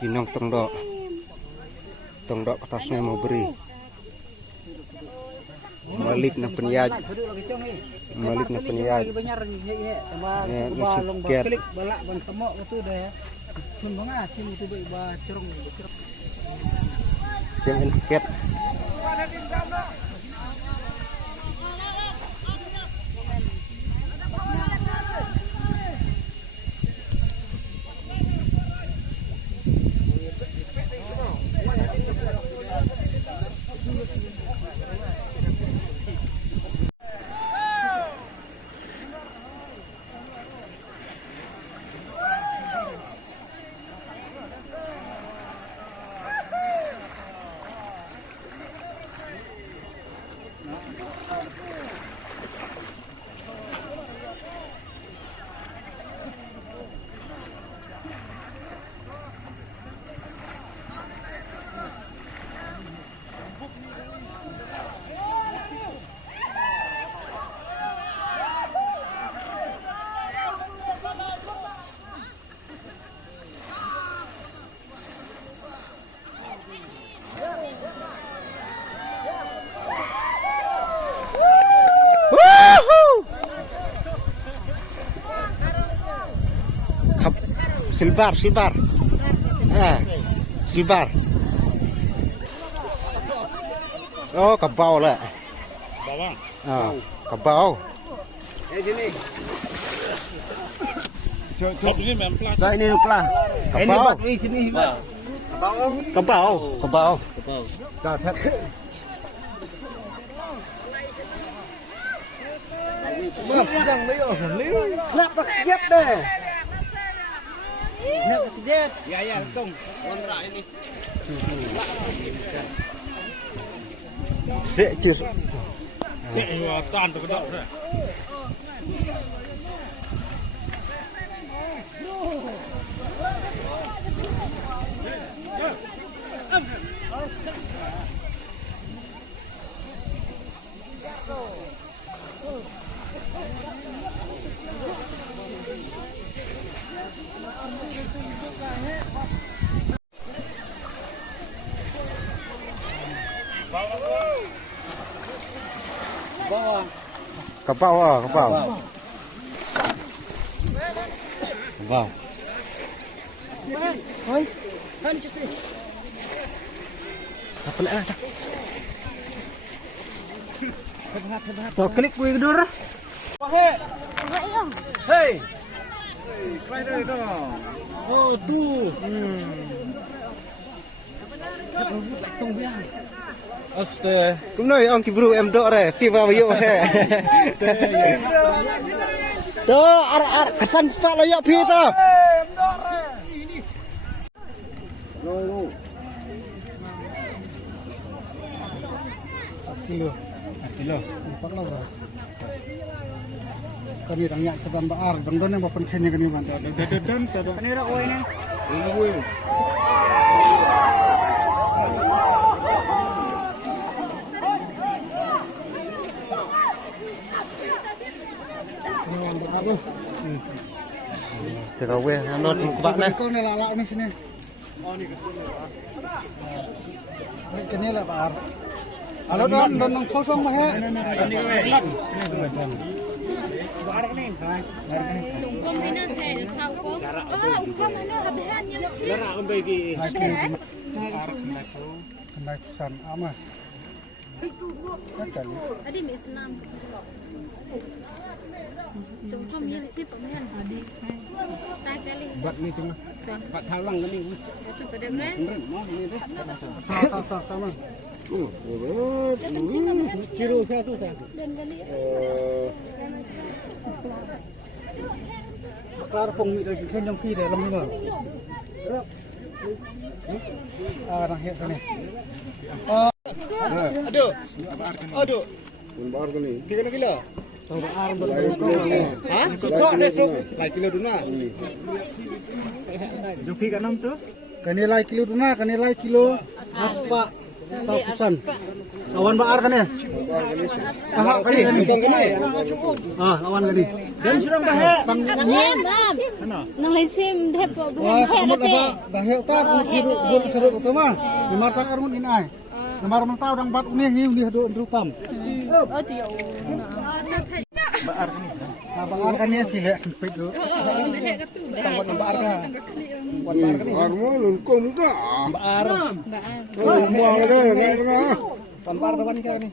Kinong tongdok atasnya mau beri malik na peniyaj suket suket silbar oh kabau lah bawang kabau sini ini memplas nah ini pula kabau ini sini kabau dah sedang nak paket deh nak paket ya tung kontrak ini sekir tan tu kedok dah Kapau. Hoi. Apa lah? Tuh klik gue kedua. Hei. Spider dong. Oh tuh. Tong biang. Aste. Cũng nói ông kịp ru em đỡ rồi, phi vào vô he. Tuh, kesan sepak lah ya phi tuh. Kilo. 4 lah bro. Kami tanya sebab baar, bang yang bapak kene kene bantu. Dan ini rak oi ni. Ini oi. Terawih anot kubak nah. Kau ni lalak ni sini. Oh ni kene lah baar. Halo don kosong mah he. Chúng con bên này thể thao có. Con bên này là bé ăn như chiếc. Nó không bị gì. Kendai pesan ama. Tadi Miss Nam. Chúng con như chiếc của mấy anh đi. Tai cái linh. Buat ni tengah. Buat thalang ni. Itu pada mana? Sama. Ciru satu saya. Dan kali. Karpong mi lagi kan yang pi dalam ni mah. Nah het ni. Aduh. Baar kali. Kilo. Baar ha? Kok besok? Lai kilo duna. Joki kanam tu? Kanilai kilo duna, kanilai kilo aspa 100%. Awan baar kan ya? Aha kan ini. Awan kan ini. Dan surang bahe. Nang nang lain sim deh Wah, kamu apa? Dah heu ta hiru gol seru betul mah. Dimartan armun inai. Namar mentau dang bat unih hiu di hadu rutam. Oh tu ya. Baar kan ya tidak sempit tu. Baar mo lungkong ka. Baar. Mo ada ngai mah. Tampar depan ka ni.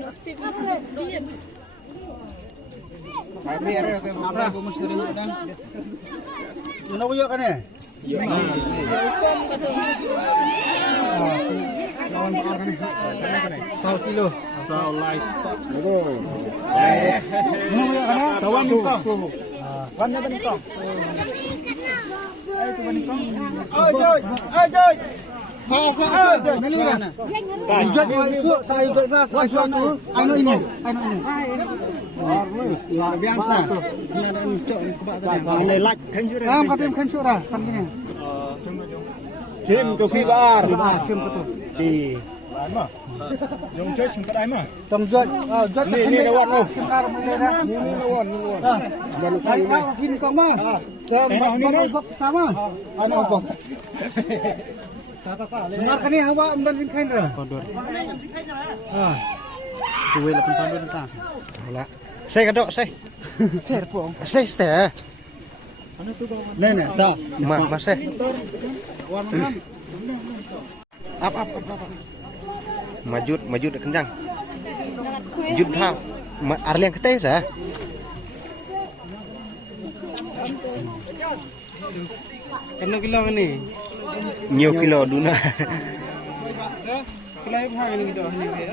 Nasib sedih. Ano yo kan ya? Hukum kata. Lawan baar kan ni. 1 kilo. Ano yo kan ya? Tawan ni ka. Wan na bani ka. Ay tu bani ka. Ay joy. Melu kan. Ujat yo saya ujat saya suatu. Ano ini? Biasa. Dia ada ucap ni kebak tadi. Pandai lak kan surah. Patim kan surah tan gini. Kim tu phi bar. Kim betul. Di. Mah. Jom chơi chúng ta mah. Tầm juat. Juat ni lawan tu. Sekarang macam dah. Ni lawan. Baru kali ni. Kini kau mah. Baru sama. Ano bos. Benar kan ni awak amdan sin kain dah. Kodor. Kuwe 8 tahun dah tak. Alah. Saya kadok saya. Saya pun. Saya stay. Nene, dah. Mak saya. Up. Maju dah kencang. Jut thao. Arliang keteh sah. Kena kilo ni. Nhiều kilo duna.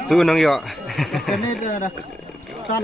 Tu nang yo. Ini dah tan